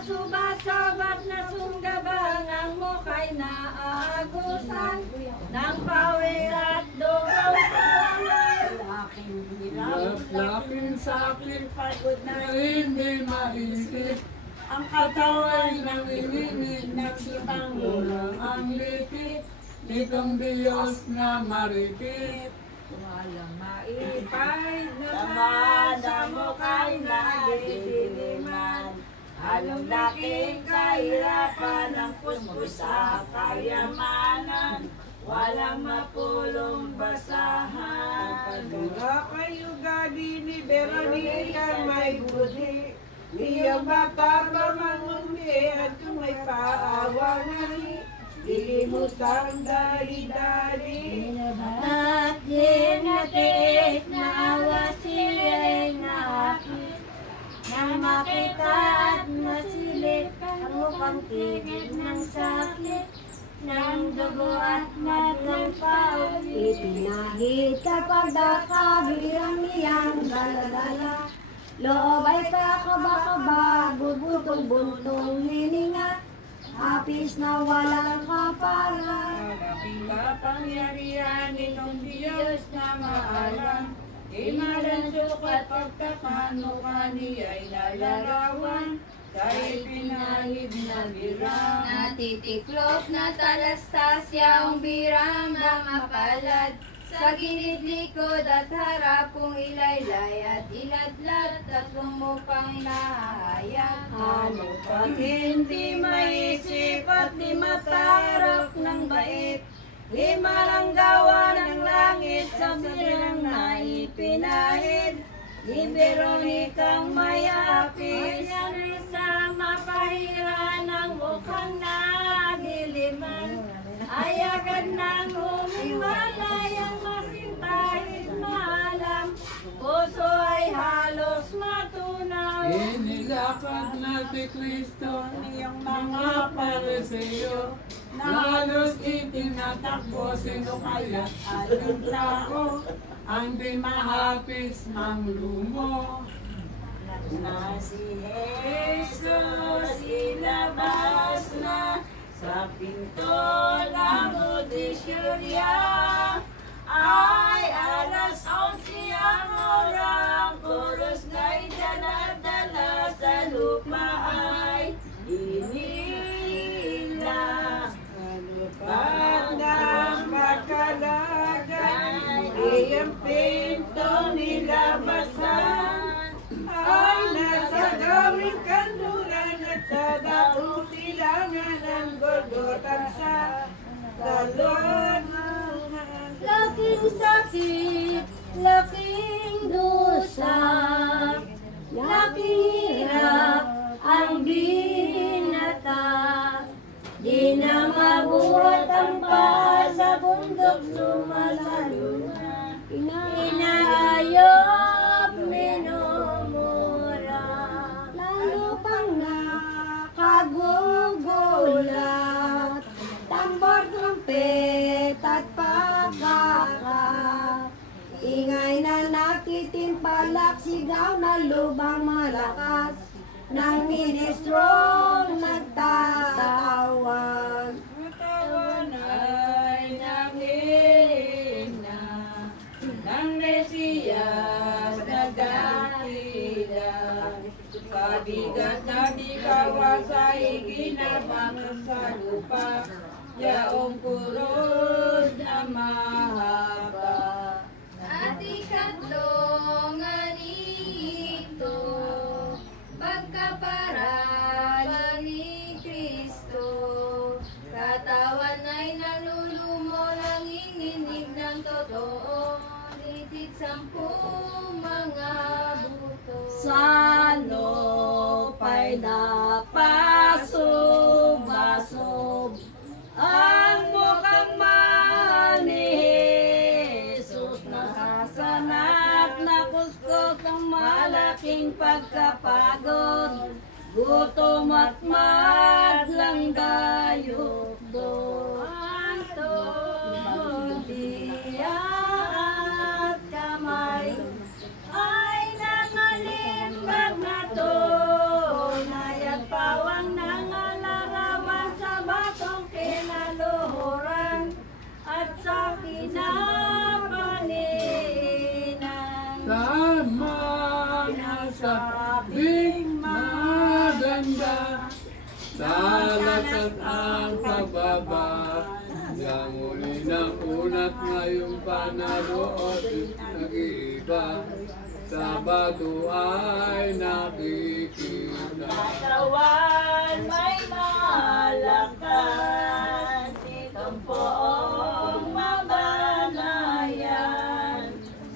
Subasabat na sunggabang ang mukhay na aagusan ng pawis at dugong aking hirap. Lapin sa aking pagod na hindi maisip. Ang katawan ng inimig nagsipang ulang ang lipit. Nitong Diyos na maripit. Walang maipay Naman sa mukha'y nagdidiliman. Anong laking kahirapan ng puspos sa kayamanan. Walang mapulong basahan. Mga kayo gadi ni Veronica may budi. Iyong bata pa mangundi at yung may paawa na ni. Ilimusang dali-dali. at dinatiis na awa siya'y naakit na makita at masilip ang mukhang tigil ng sakit ng dugo at nagkampaw. Ipinahit kapag dakabirang niyang daladala. Loob ay kakaba-kaba, bubutong-buntong hininga. Hapis na walang kapala. Malaking kapangyarihan nitong Diyos na maalam. Imalang sukat pagtakano kaniya'y lalarawan. Dahil pinahid na birang. Natitiklop na talastasya ang birang na mapalad. Sa gilid likod at harap kong ilaylay at iladlad tatlong mukang nahahayag. Ano pag hindi maisip at di matarok ng bait? Lima lang gawa ng langit sa bilang na ipinahid. Di Veronicang mayapis. Ayan isang mapahira ng mukhang nagiliman. Ay agad nang humiwalay ang masintahid maalam. Puso ay halos matunaw. Inilakad na si Kristo niyang mga pariseo. Nalos itinatakbo sino kaya't ating tao. Ang di mahapis ng lumo. Na si Jesus ilabas na sa pinto ng Odisyorya. Ay alas 11 ang oras, puros na'y daladala sa lupa ay inila. Bandang pagkalagay, iyang pinto nilabasan. Ay nasa gawing kanluran at sa daong silangan ng Golgotha sa salon. Laking sakit, laking dusa, laking hirap ang binata. Di na mabuhat ang paa sa bundok sumasaluna. Inaayop, minumura, lalo pang nakagugulat. Tambor, trumpet at pagkaka. Ingay na nakitimpalak, sigaw na lubang malakas. Nang ministrong nagtatawag. Katawan ay nanghihina, ng Mesiyas na dakila. Kabigat na di kawasay, ginabak sa lupa, yaong kurod na mahaba. At ikatlong anito, pagkaparaan ni Kristo, katawan ay nalulumo, nanginginig ng totoo, litid 10 mga buto. Sa lupa'y napasub-asub ang mukhang mahal ni Jesus. Nasasanat na kuskus ang malaking pagkapagod, gutom at madlang gayukdo. Ang tuliya at kamay ay nangalimbag na tunay at pawa sabing maganda. Dalatat ang pagbaba, yang uli ng unat ngayong panalo nag-iiba. Sabado ay nakikita. Katawan may malakas, itong poong mabanayan.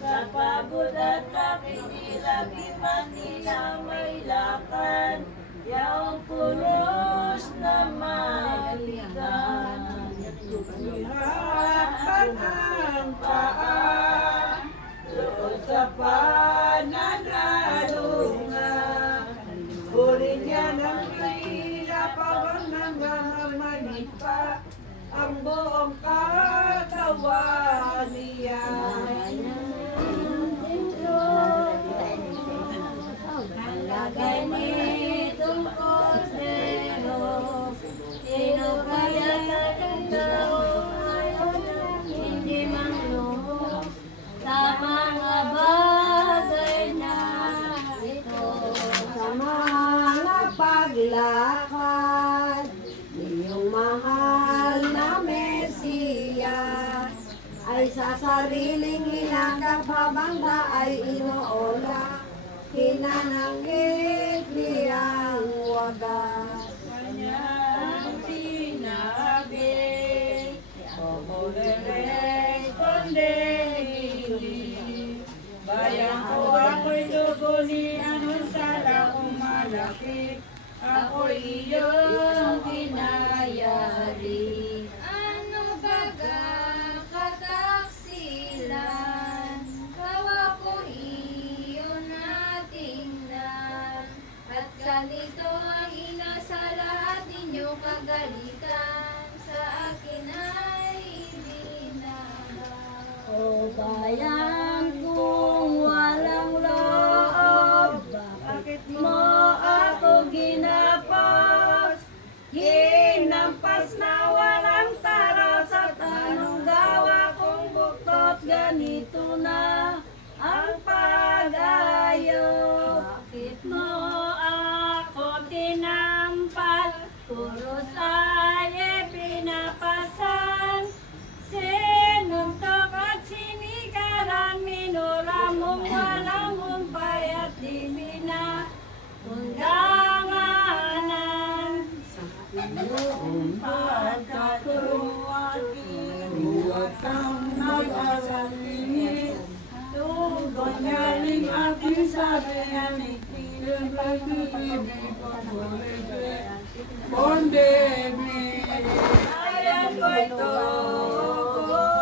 Sa pagod at kapinilagi Manila may lakad, yaong pulos na maligan. Hirapan ang paa, doon sa pananalungan. Uri niya ng pila, pawang nangangamanit pa ang buong katawan niya. Lagay nitong kordero, sino kaya tatandao ngayon lang hindi mangloob sa mga bagay na ito. Sa mga paglakad, inyong mahal na Mesiya ay sa sariling hinanggang pabangga ay inoola. Hinanangit niyang wagas. Kanyang sinabi, o respondili, bayan ko ako'y dugo ni anong sala kong malaki, ako'y iyong Kinayari. Ano baga kataksilan, kawa ko iyon natingnan. At ganito ang ina sa lahat ninyong kagalitan, sa akin ay ibinaba. O bayan kong walang loob, bakit mo ako ginapos? Hinampas na walang tara sa tanong gawa kong buktot, ganito na ang pag-ayo. Bakit mo ako tinampal? Puros ay pinapasan. Sinuntok at sinikaran, minura mong walang humpay at di minundanganan. iyong pagkatuwagi. Huwag kang mag-alangin, tugon galing aking sabi, Bondemi. ayan ko'y tugunin,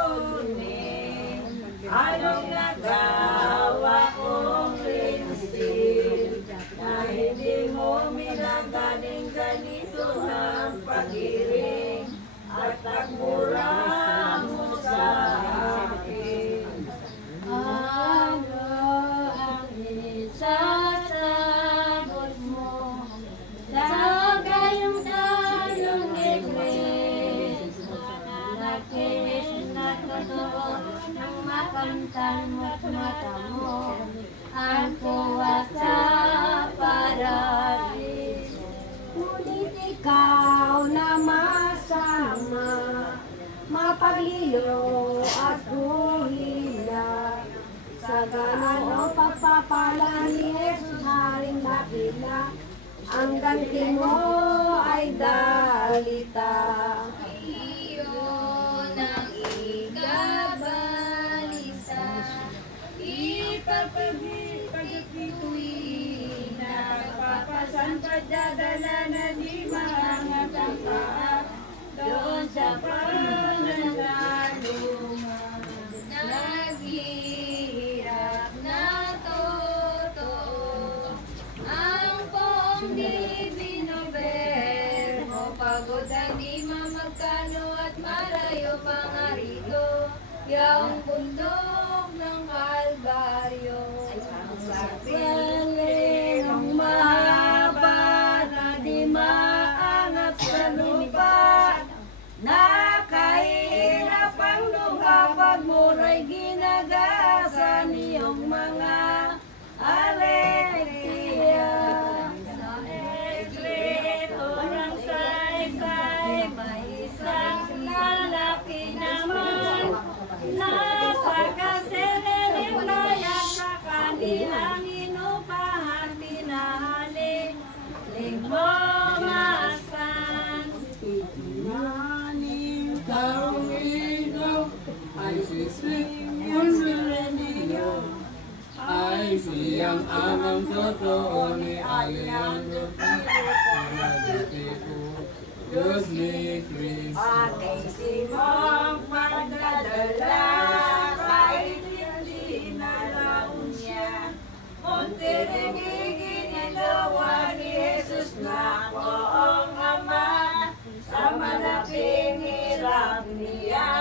anong nagawa kong rinsil, na hindi mo minagaling ganito ang pag-iring, at nagmura mo sa akin. Ano ang isasagot mo sa gayong tanong Iglees? Nakinis na totoo ng makamtan mo't mata mo, ang puwat sa paradis. Ngunit ikaw na masama, mapaglilo at huhila, sa ganon o pagpapala ni Jesus haring dakila, ang ganti mo ay dalita. Iyon ang igabalisa, ipagpagituin na Papasan pagdadala na di maangat ang paa, doon sa pananalungan. naghihirap na totoo. Ang poong di binobermo, pagod ay di mamagkano at malayo pa nga rito, yaong bundok ng Kalbaryo. Ang sakriling ang mahaba na di maangat sa lupa, nakahihirap ang luha pag mo'y ginagasan iyong mga alekti. tunay, siyang amang totoo ni Alejandro Tito. Diyos ni Cristo. Aking simong pagdadala, kahit hindi nalaon niya. Muntirigigin ginawa ni Jesus na poong Ama, sa malaking hirap niya.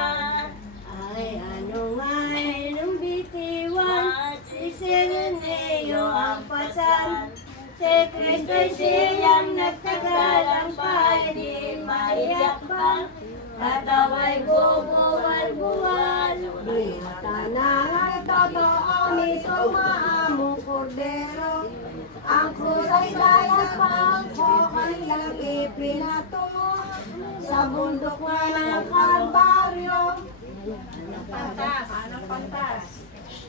Ay ano may lumbitiwan, isininyo ang pasan. Si Kristo'y siyang nagtagalang pa, di maiyak pa. Katawa'y bubuwal-buwal. Iyata na nga'y totoo nitong maamong kordero. Ang krusa'y lalapang ko kanilang ipinatungo. Sa bundok nga ng Kalbaryo. Pantas, anong pantas?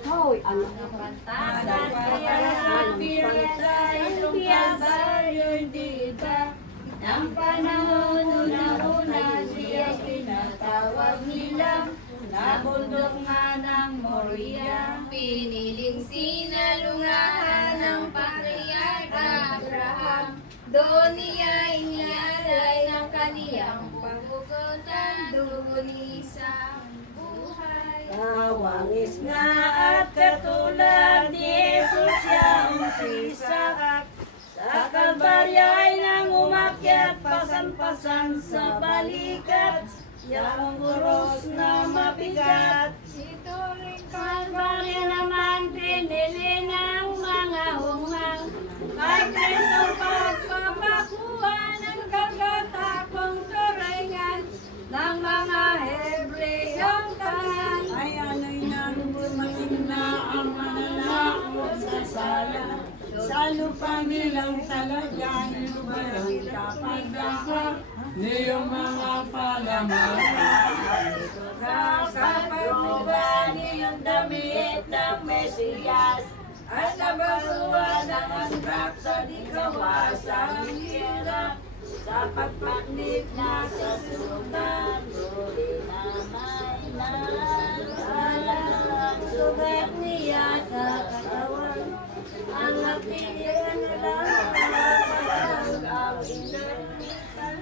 Hoy, ano? Pantasan kaya ang pinatay itong Kalbaryo, di ba? Nang panahon una-una siya pinatawag nila, nabundok nga ng Moria. Piniling sinalungahan ng Patriarka Abraham. Doon niya inalay ng kaniyang pagbugutan. Dugo ni isang buhay. Kawangis nga at katulad ni Jesus siyang sisak. Sa Kalbaryo ay nang umakyat, pasan-pasan sa balikat. Yang buros na mabigat. Ito rin Kalbaryo naman pinili ng mga humang. Kay Kristo pagpapakuha ng kagatakong turingan ng mga Hebreyong tanan. Ay ano'y nagbumasin na ang mananakot sa sala. Sa lupa nilang talaga, nilubayang kapagdaka, niyong mga palamatan. Sa pagbuba niyong damit ng Mesiyas, at nabasuhan ng anggap sa di kawasang hirap. Sa pagpaknik na sa sugat, tuloy na may nalala. Ang sugat niya sa katawan, ang napigilan na lang ang inarmitan.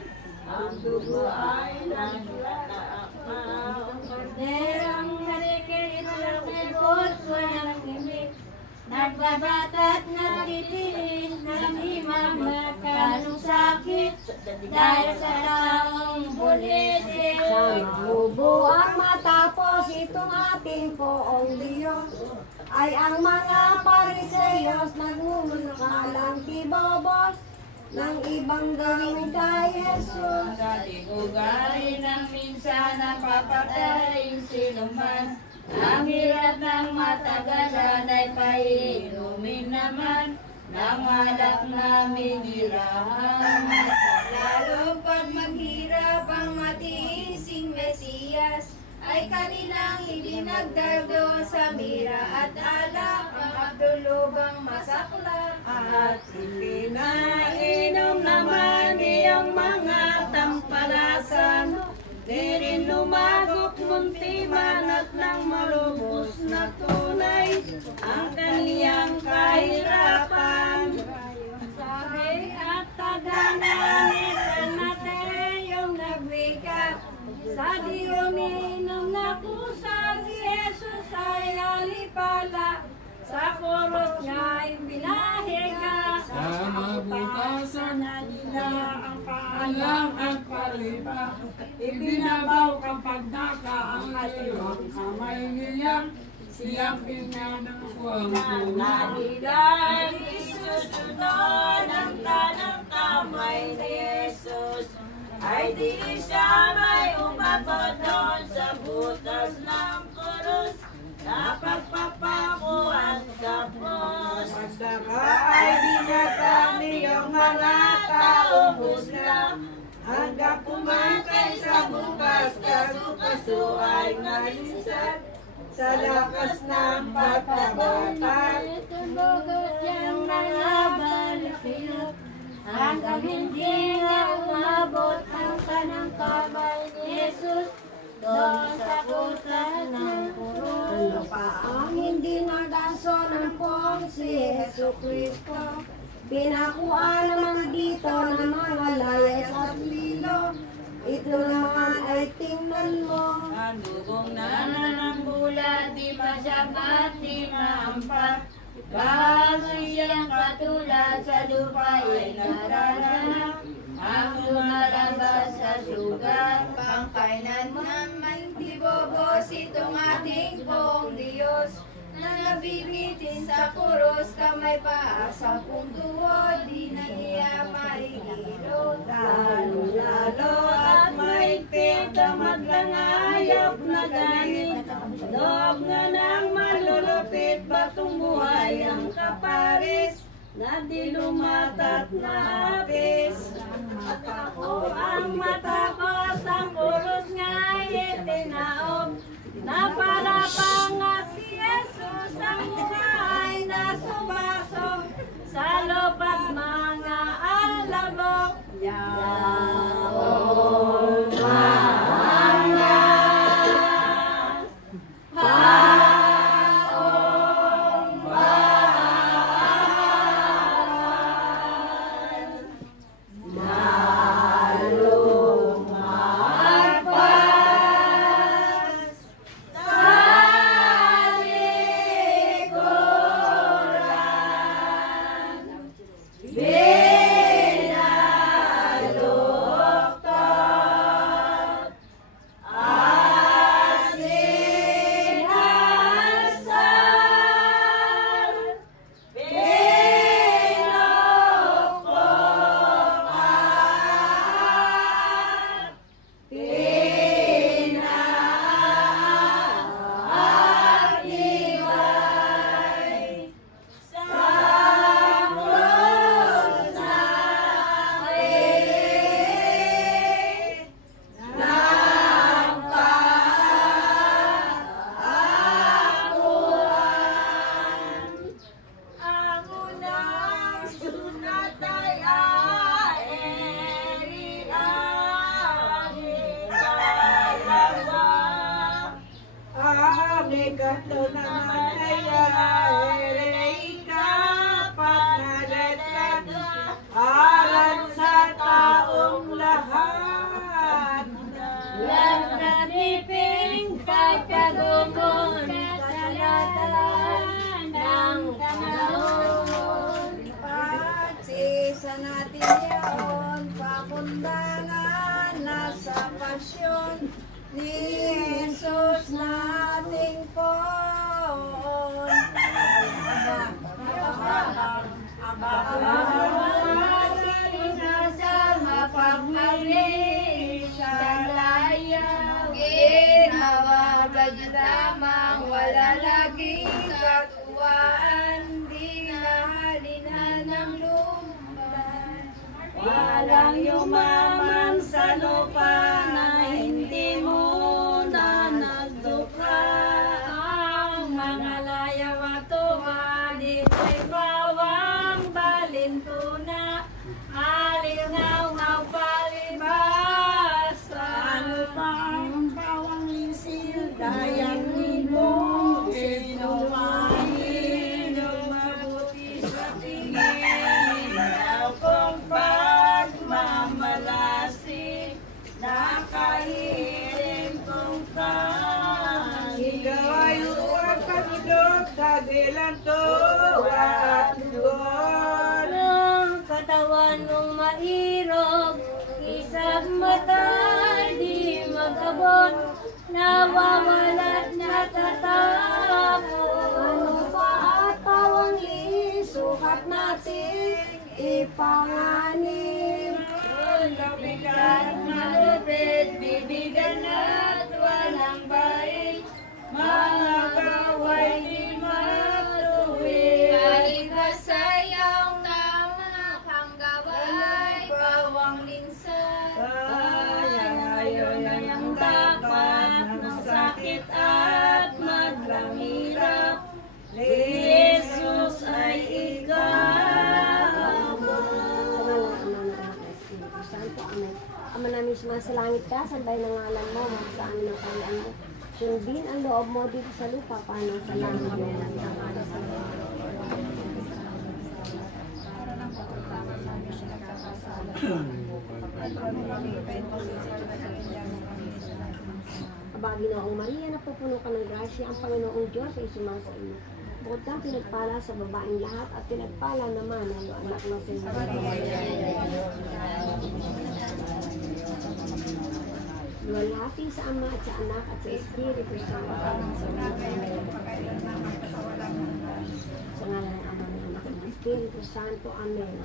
Ang dugo ay naglataapaw. Korderang marikit ng ibot, walang imik. Nagbabatat na titiis ng himamakan ng sakit. Dahil sa taong bulitin. Sangubo ang matapos itong ating poong Diyos. Ay ang mga pariseyos nagmumulungalang tibobos ng ibang gawin kay Jesus. Sa ugali ng minsan ang papatayin sinuman. Ang hirap ng matagalan ay painumin naman ng alak na minirahan. lalo pag maghirap ang matiising Mesiyas, ay kanilang idinagdag doon sa mira at alak ang abdulubang masaklap. At ipinainom naman iyong mga tampalasan. Di rin lumagok muntiman at nang malubos na tunay ang kaniyang kahirapan. Sabi at tagana ni San Mateo nagwika, sa di uminom na kusa si Jesus ay alipala. Sa koros niya ay binahiga. Sa mabutasan na nila ang paalam at palipa, ibinabaw kapag naka ang iyong kamay niya, siyang pinanangkuang Nalilang isusunod ang tanang kamay ni Jesus. Ay di siya may umabot doon sa butas ng krus. Napagpapakuan kapos. Pagdaka ay dinagami yung mga taong husga. Hanggang pumakay sa bukas, kaso ay nalisan. Sa lakas ng pagkabatal, tumugot yung mga balakilap. Hanggang hindi na umabot ang kanang kamay ni Jesus. doon sa kutas ng krus. Ano pa ang hindi nagaso ng pong si Jesu Cristo? Pinakuha naman dito ng mga layas at lilo. Ito naman ay tingnan mo. Ang dugong ng bulat, di masabat, di maampat. Bago siyang katulad sa lupa ay nararanap. Ang lumalabas sa sugat, Pangkainan naman tibobos itong ating pong Diyos na nabibitin sa kuros, kamay pa sa tuhod, di na niya maigilot. Lalo at maigpit ang maglangayap na ganit. Loob nga ng malulupit, batong buhay ang kaparis. Na di lumatat na hapis. Ako ang matapos, ang pulos nga itinaob. Na para pa nga si Jesus ang buhay na sumasok sa lupa't mga alabok. Yaong mga Katlo naman ay ikapat na letrat aral sa taong lahat. Nagtatiping kahit kagugon sa latan ng panahon. Pagsisa natin yaon, pakundangan nasa pasyon ni Jesus nating pon. Abang-abang nasa mapagmali sa layaw. Ginawa ka lamang, wala laging katuwaan, di nahalinhan ng lumban. Walang yumaman sa lupa na hindi mo na nagdukha. Ang mga layaw at tumalit ay bawang balintuna. Alingaw-ngaw palibasa. Ano pa ang bawang lisil, dayang nilong sinuwahin. Mabuti sa tingin, ikaw kong pagmamalasig, nakahiling kong kahiling. Ikaw ay huwag pagidog sa dilang tuwa at lugon. Ang katawan mong mahirog, isang matay di magabot, nawawala't natatapon. Ano pa at pawang isukat natin ipanganib. Kabigat, malupit, bibigan at walang bait, mga kaway di matuwid. Kaligasayaw tama kang gaway, bawang linsan. Ayaw ang dapat ng sakit at maglanghirap. Jesus ay ikaw. Ama namin nasa langit ka, sambahin ang ngalan mo, sa amin ang kayaan mo. Sundin ang loob mo dito sa lupa, paano sa langit mo. Aba, Ginoong Maria, napupuno ka ng grasya, ang Panginoong Diyos ay sumasa iyo. Bukod kang pinagpala sa babaeng lahat at pinagpala naman ang anak na si luwalhati sa Ama at sa Anak at sa Espiritu Santo. Sa ngalan ng Ama ng Anak at ng Espiritu Santo. Amen.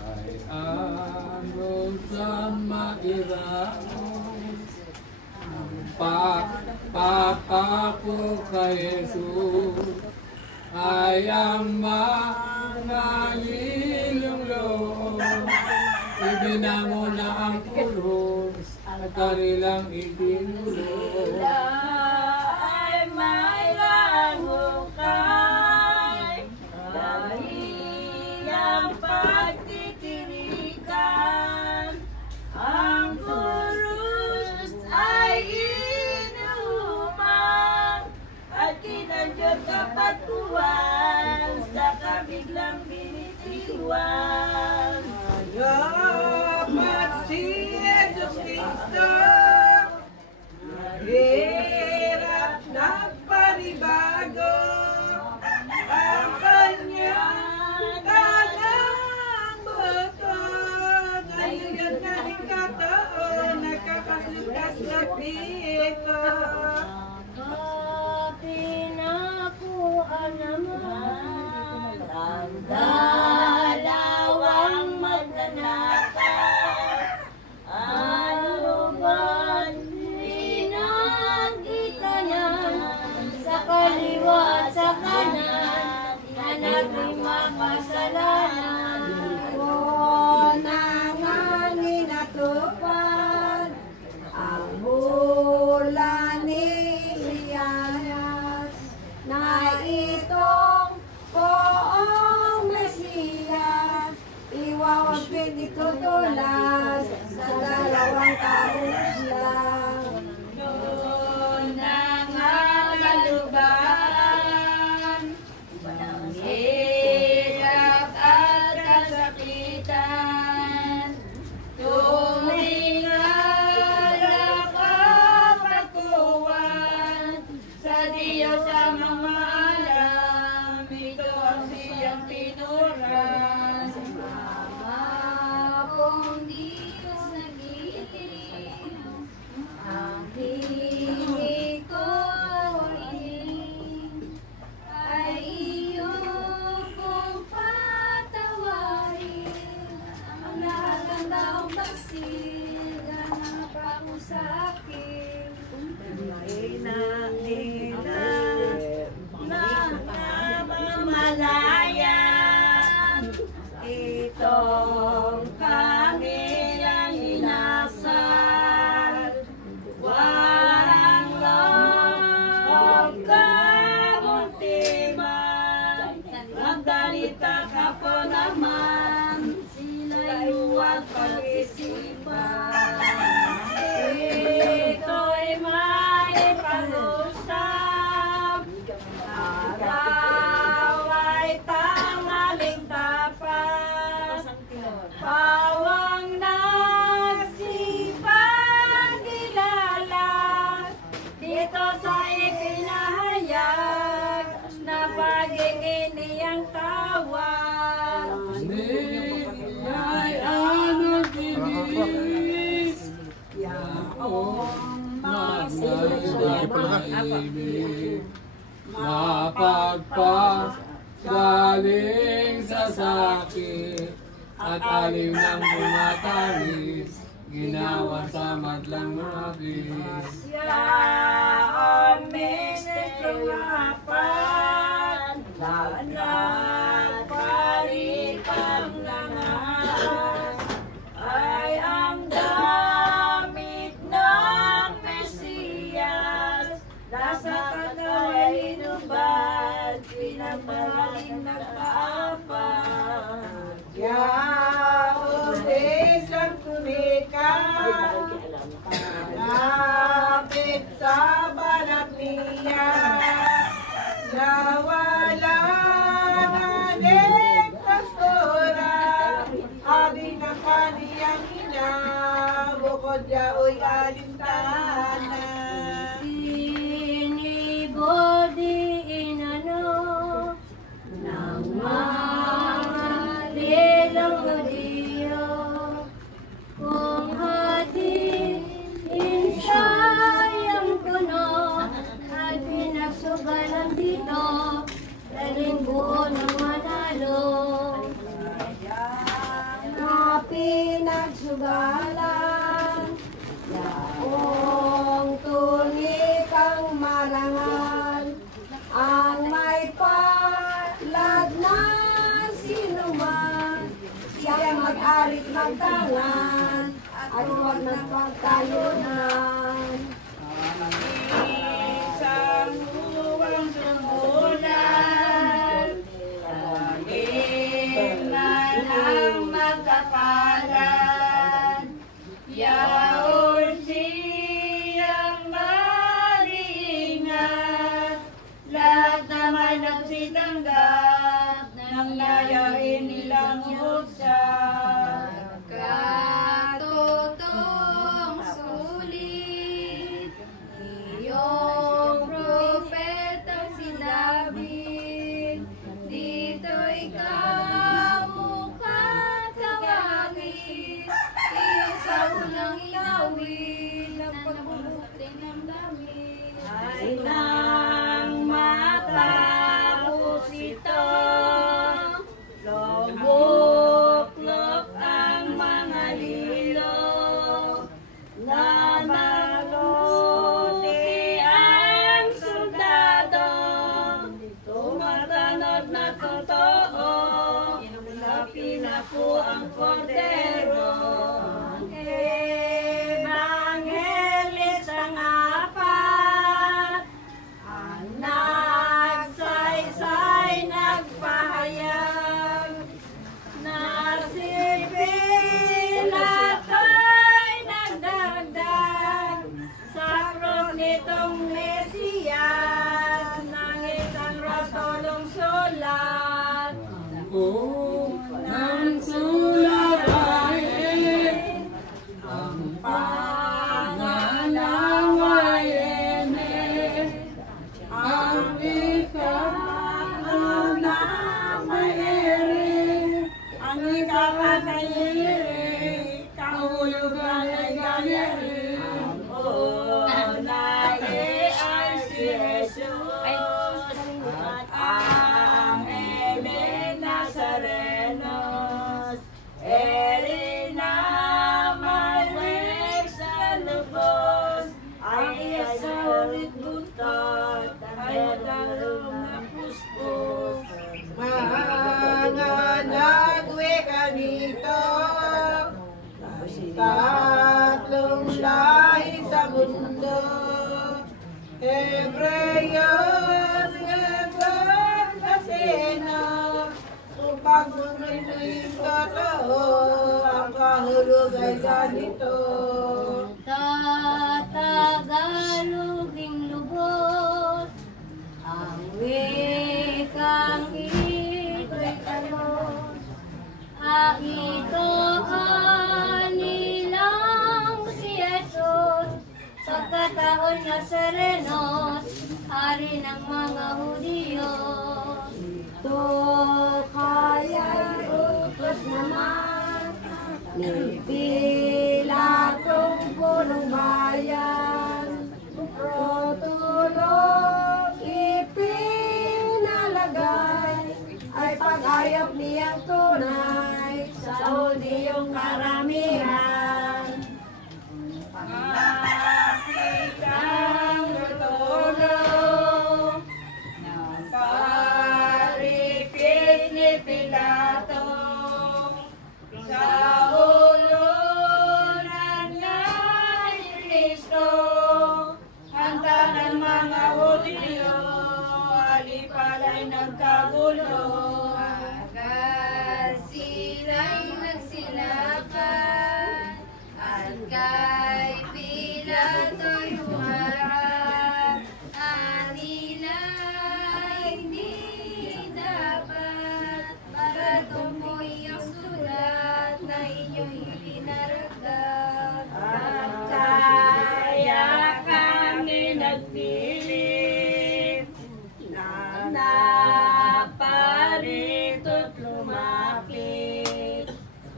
Ay anong sa mairaos ang pagpapako kay Jesus ay ang manalilong loob. Ibinango na ang pulos at kanilang itinulog. Ay may langukay dahil ang pagtitirikan ang kurus ay inuman at kinandyot kapatuan sa kabiglang binitiwan. Dapat si Jesus Cristo hirap na panibago ang kanyang kanang buto. Ngayon na rin kataon, nakakasukas na pito. Pinakuan naman ang dalawang magnanakaw. Ano ba't pinakita niyan sa kaliwa at sa kanan na naging makasalanan? Ko na nga ninatupad ang hula ni Elias na itong poong Mesiyas iwawagpit itutulas sa dalawang kabus lang. Noon na nga kaluban ng hirap at kasakitan, tumingalak ang pagkuwan sa Diyos ang mga alam, ito ang siyang pinuran. Kung Diyos nag-iiling, ang hiling ko ay iyong kong patawarin. Ang lahat ng taong pagsila ng pako sa akin. Namamalayan itong kanilang inasal. Walang loob kabuntiman, magdalita ka po naman, sila'y huwag pag-isipan. Ito'y may pag-usap, araw ay tanghaling tapat, pawang nagsipag ilalas, dito sa ipinahayag na pagiging niyang tawag. Ay ano kinis yaong magnanahimik mapagpagaling sa sakit at aliw ng tumatalis ginawa sa madlang mabis. Yaong ministrong hapan, nagparipang langas, ay ang damit ng Mesiyas, nasa katawan hinubad, pinagbaling nagpaapan. Yaong isang tumikan, sakit sa balat niya. Nawala ang aning pastora, abi ng kaniyang ina, bukod yao'y alintana. Inibodi inano ng mga lilang Hudiyo, kung hati insayang kuno at pinagsugalan dito, daling buo ng Manalo. Na pinagsugalan, yaong tunikang marangal, ang may palad na sinuman, siya mag-arit magtangan, at huwag nagpagtalunan. Isang buwang sumulan, laging manang magkapalan, yaon siyang malingat, lahat naman nagsitanggap ng yayain nilang usap. Katotong sulit, iyong propetang si David, dito'y kamukha tawagin, iyong sa unang inawin, ang pagbubuti ng dami. Ay nang matapos ito, lubok-lok ang mga lilo, na maluti ang sundalo, tumatanod na totoo, sa pinako ang kordero. Evangelis ang apat, ang nagsaysay nagpahayag, na si Pilato'y nagdagdag sa krus nitong Mesiyas ng isang rotolong sulat. Nang sulatin ang pangalang Wayene, ang ikaw na mayere, ang ikaw na mayere, kahulugan ay galeri. Lagi ay si Jesus, at ang Eme Nazarenos, Erina Malwik sa lubos, ay asarit buntot, ay dalong na puspos. Mga nagwe kanito, tatlong lahi sa mundo, Hebreo, Greco, Latino, upang mumuloy totoo, ang kahulog ay ganito. Tatagalog ng lubos, ang wikang ito'y talos, ito nilang si Jesus, sa kataon Nazarenos, hari ng mga Hudiyo. Ito kaya'y utos naman ni Pilatong punong bayan, protulog ipinalagay, ay pag-ayop niyang tunay sa Hudiyong karamihan. Ang tutulong ng paripit ni Pilato, sa ulunan nga ni Kristo, handa ng mga Hudyo, alipalay nagkagulo. Agad silang nagsilakan, at kay Pilato'y humarap. Espiritu't lumapit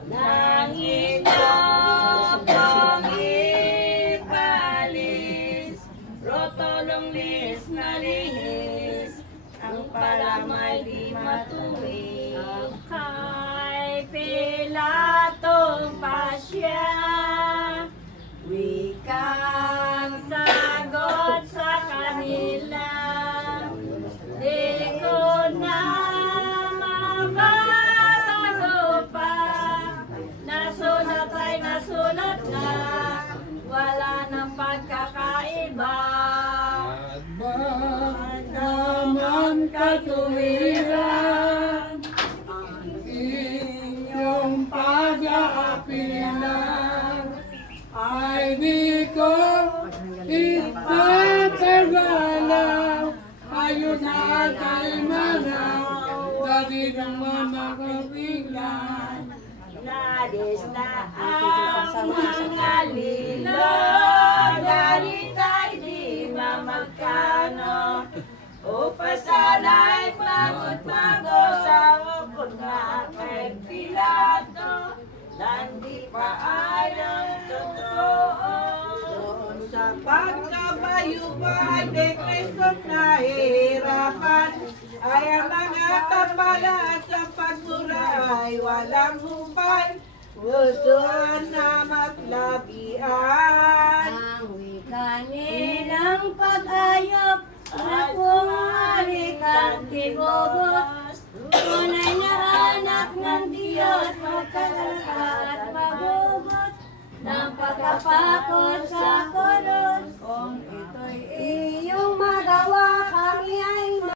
nang inyong kong ipalis, rotolong lis na lihis, ang palamay di matuwid. Kay Pilatong pasya, wikang sagot sa kanila, di ko na mababago pa. Nasulat ay nasulat na, wala nang pagkakaiba. At naman katuwiran, ang inyong pag-aapilan, ay di ko ipapagalaw. Ayun na kay manaw, dati ng mga kabiglan. Nais na ang mga lilo, galit ay di mamagkano. Upa sana'y magot-mago sa upod na kay Pilato, nandi pa ay ang totoo. Sa pagkabayubay ni Kristo't nahihirapan, ay ang mga kapala sa pagmuray walang hupay, gustuhan na maglabian. Ang wika nilang pag-ayop at pumalik ang tibobos. Tunay na anak ng Diyos, magkalakat magugot ng pagkapakot sa koros. Kung